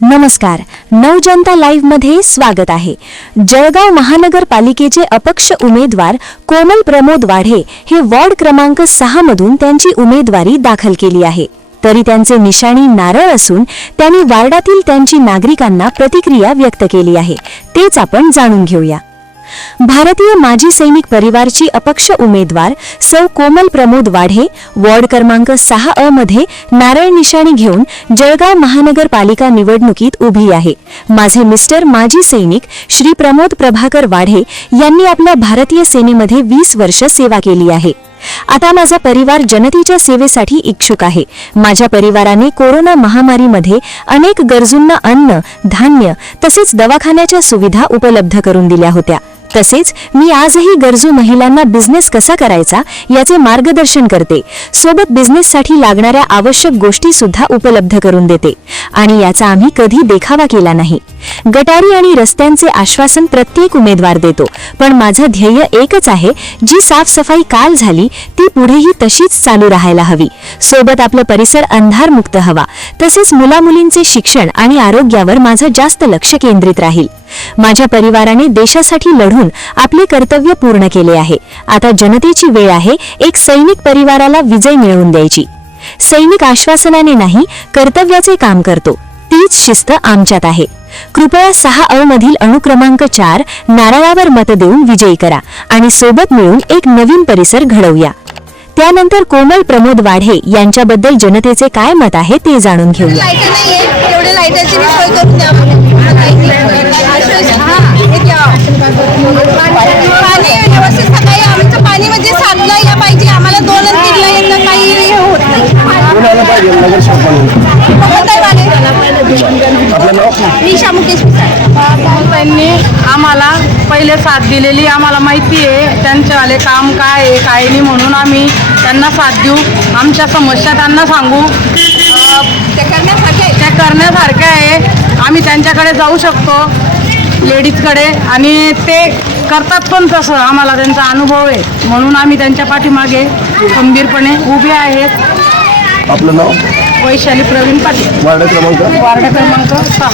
नमस्कार, नवजनता लाईव्ह मध्ये स्वागत आहे। जळगाव महानगरपालिकेचे अपक्ष उमेदवार कोमल प्रमोद वाढे हे वॉर्ड क्रमांक 6 मधून त्यांची उमेदवारी दाखल केली आहे। तरी त्यांचे निशाणी नारळ असून त्यांनी वार्डातील त्यांची नागरिकांना प्रतिक्रिया व्यक्त केली आहे, तेच आपण जाणून घेऊया। भारतीय माजी सैनिक परिवारची अपक्ष उमेदवार सौ कोमल प्रमोद वाढे वॉर्ड क्रमांक 6 मध्ये नारळ निशाणी घेऊन जळगाव महानगरपालिका निवडणुकीत उभी आहे। माझे मिस्टर माजी सैनिक श्री प्रमोद प्रभाकर वाढे यांनी आपल्या भारतीय सेनेमध्ये 20 वर्ष सेवा केली आहे। आता माझा परिवार जनतेच्या सेवेसाठी इच्छुक आहे। माझ्या परिवाराने कोरोना महामारीमध्ये अनेक गरजूंना अन्न, धान्य तसेच दवाखान्याच्या सुविधा उपलब्ध करून दिल्या होत्या। तसेच मी आजही गरजू महिलांना बिझनेस कसा करायचा याचे मार्गदर्शन करते। सोबत बिझनेससाठी लागणाऱ्या आवश्यक गोष्टी सुद्धा उपलब्ध करून देते आणि याचा आम्ही कधी देखावा केला नाही। गटारी आणि रस्त्यांचे आश्वासन प्रत्येक उमेदवार देतो, पण माझं ध्येय एकच आहे, जी साफसफाई काल झाली ती पुढेही तशीच चालू राहायला हवी। सोबत आपला परिसर अंधारमुक्त हवा, तसेच मुलामुलींचे शिक्षण आणि आरोग्यावर माझं जास्त लक्ष केंद्रित राहील। माझ्या परिवाराने देशासाठी लढून आपले कर्तव्य पूर्ण केले आहे। आता जनतेची वेळ आहे एक सैनिक परिवाराला विजय मिळवून द्यायची। सैनिक आश्वासनाने नाही, कर्तव्याचे काम करतो, तीच शिस्त आमच्यात आहे। कृपया 6 मधील अनुक्रमांक 4 नारळावर मत देऊन विजयी करा आणि सोबत मिळून एक नवीन परिसर घडवूया। त्यानंतर कोमल प्रमोद वाढे यांच्याबद्दल जनतेचे काय मत आहे ते जाणून घेऊया। पाणी म्हणजे साधलं या पाहिजे आम्हाला 2 आणि 3 ला येतं काही होत नाही। त्यांनी आम्हाला पहिले साथ दिलेली आम्हाला माहिती आहे, त्यांच्यावाले काम काय आहे काय नाही, म्हणून आम्ही त्यांना साथ देऊ। आमच्या समस्या त्यांना सांगू, त्या करण्यासारख्या आहे। आम्ही त्यांच्याकडे जाऊ शकतो लेडीजकडे आणि ते करतात पण तसं, आम्हाला त्यांचा अनुभव आहे, म्हणून आम्ही त्यांच्या पाठीमागे खंबीरपणे उभे आहेत। आपलं नाव? वैशाली प्रवीण पाटील, वार्ड क्रमांक 6।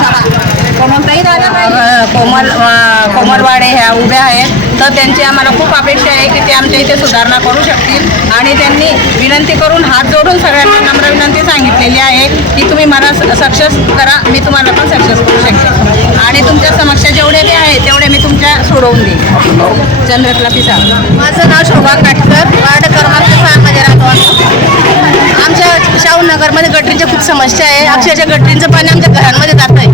कोमल वाढे ह्या उभ्या आहेत, तर त्यांची आम्हाला खूप अपेक्षा आहे की ते आमच्या इथे सुधारणा करू शकतील। आणि त्यांनी विनंती करून हात जोडून सगळ्यांना नम्र विनंती सांगितलेली आहे की तुम्ही मला सक्सेस करा, मी तुम्हाला पण सक्सेस करू शकते आणि तुमच्या समस्या जेवढे बी आहे तेवढे मी तुमच्या सोडवून देईन। चंद्रकला पिसा। माझं नाव शोभा काटकर, वार्ड क्रमांक 6 मध्ये राहतो। आमच्या शाहूनगरमध्ये गटरीच्या खूप समस्या आहे। अक्षरशः गटरीचं पाणी आमच्या घरांमध्ये जात आहे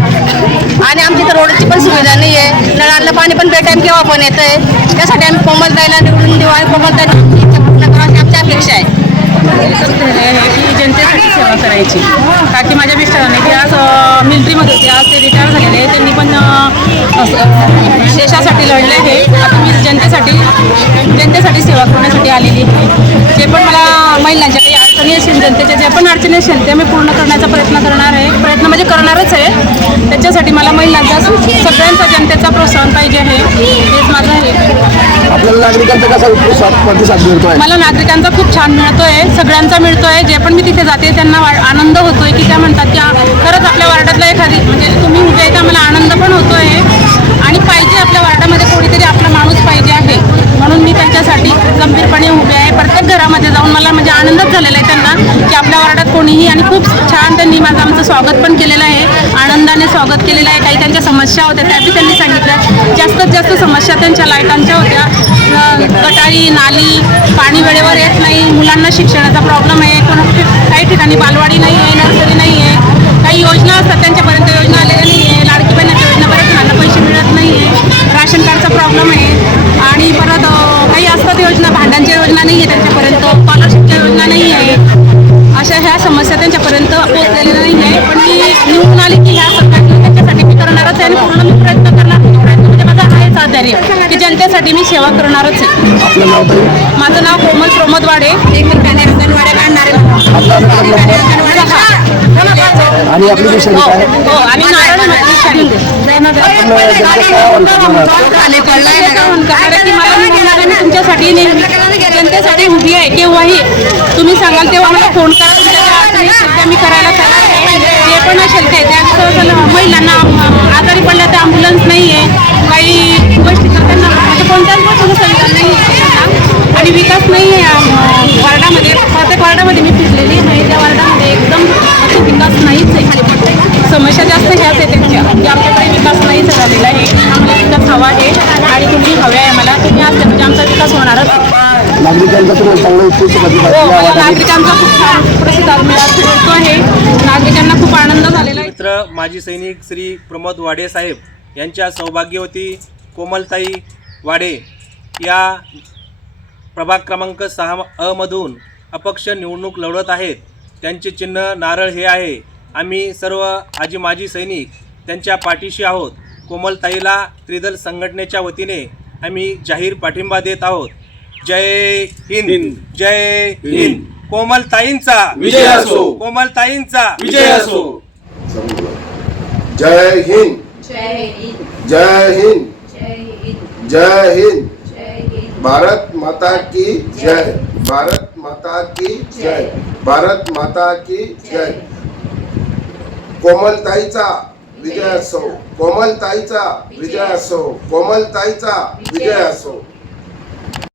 आणि आमची तर रोडची पण सुविधा नाही आहे। नळाला पाणी पण बेटाईम केव्हा पण येतं आहे। त्यासाठी आम्ही कोमलताईला निवडून देऊ आणि कोमलताईची पूर्ण करायची आमची अपेक्षा आहे। की जनतेसाठी सेवा करायची, का की माझ्या मिस्टरांनी ते आज मिलिटरीमध्ये होते, आज ते रिटायर झालेले आहे। त्यांनी पण देशासाठी लढले आहे। आता मी जनतेसाठी सेवा करण्यासाठी आलेली आहे। जे पण मला महिलांच्या काही अडचणी असेल, जनतेच्या ज्या पण अडचणी असेल ते मी पूर्ण करण्याचा प्रयत्न करणार आहे। प्रयत्न म्हणजे करणारच आहे। त्याच्यासाठी मला महिलांचा सगळ्यांचा जनतेचा प्रोत्साहन पाहिजे आहे, हेच माझं आहे। आपल्याला नागरिकांचा कसा प्रतिसाद मिळतोय? मला नागरिकांचा खूप छान मिळतोय, सगळ्यांचा मिळतोय। जे पण मी तिथे जाते त्यांना आनंद होतोय की त्या म्हणतात की खरंच आपल्या वार्डातला एखादी म्हणजे तुम्ही उभे आहे, तर मला आनंद पण होतोय आणि पाहिजे आपल्या वार्डामध्ये कोणीतरी आपला माणूस पाहिजे आहे, म्हणून मी त्यांच्यासाठी गंभीरपणे उभे आहे। प्रत्येक घरामध्ये जाऊन मला म्हणजे आनंदच झालेला आहे त्यांना की आपल्या वार्डात कोणीही, आणि खूप छान त्यांनी आमचं स्वागत पण केलेलं आहे, आनंदाने स्वागत केलेलं आहे। काही त्यांच्या समस्या होत्या त्या बी त्यांनी सांगितल्या। जास्तीत जास्त समस्या त्यांच्या लाईटांच्या होत्या, गटारी, नाली, पाणी वेळेवर येत नाही, मुलांना शिक्षणाचा प्रॉब्लेम आहे, काही ठिकाणी बालवाडी नाही आहे, नर्सरी नाही आहे, काही योजना असतात त्यांच्यापर्यंत योजना आलेल्या नाही आहे, लाडकी बहिणीच्या योजना बऱ्याच जणांना पैसे मिळत नाही आहे, राशन कार्डचा प्रॉब्लेम आहे आणि परत काही असतात योजना, भांड्यांच्या योजना नाही आहे त्यांच्यापर्यंत, स्कॉलरशिपच्या योजना नाही आहे। अशा ह्या समस्या त्यांच्यापर्यंत पोहोचलेल्या नाही आहे, पण मी निवडून आली की ह्या सगळ्यांना त्यांच्यासाठी मी करणारच आहे आणि पूर्ण मी प्रयत्न करणार। म्हणजे माझा आहेच आधार्य की जनतेसाठी मी सेवा करणारच आहे। आपलं नाव ताई? माझं नाव कोमल प्रमोद वाढे, आणि आपली निशाणी काय? आणि नारळ निशाणी तुमच्यासाठी जनतेसाठी उभी आहे। केव्हाही तुम्ही सांगाल तेव्हा मला फोन करा, तुमच्या मी करायला तयार आहे। जे पण असेल ते त्यांचं महिला समस्या जास्त ह्याच आहे त्यांच्या की आमच्याकडे विकास नाही झालेला आहे, आम्हाला विकास हवा आहे आणि तुम्ही हवे आहे मला, तुम्ही असले म्हणजे आमचा विकास होणारच आहे. नागरिकांचा तुम्ही चांगला उत्कृष्ट प्रतिसाद हो, या मला वाटाघाटी- नागरिकांचा खूप छान प्रतिसाद मिळतो आहे. नागरिकांना खूप आनंद झालेला आहे. मित्र माजी सैनिक श्री प्रमोद वाडे साहेब यांच्या सौभाग्यवती कोमलताई वाडे या प्रभाग क्रमांक 6 मधून अपक्ष निवडणूक लढवत आहेत. त्यांचे चिन्ह नारळ हे आहे. आम्ही सर्व माजी सैनिक त्यांच्या पाठीशी आहोत. कोमलताईला त्रिदल संघटनेच्या वतीने आम्ही जाहीर पाठिंबा देत आहोत. जय हिंद, जय हिंद. कोमलताईंचा विजय असो. कोमलताईंचा विजय असो. जय हिंद, जय हिंद, जय हिंद. भारत माता की जय, भारत माता की जय, भारत माता की जय. कोमलताईचा विजय असो, कोमलताईचा विजय असो, कोमलताईचा विजय असो.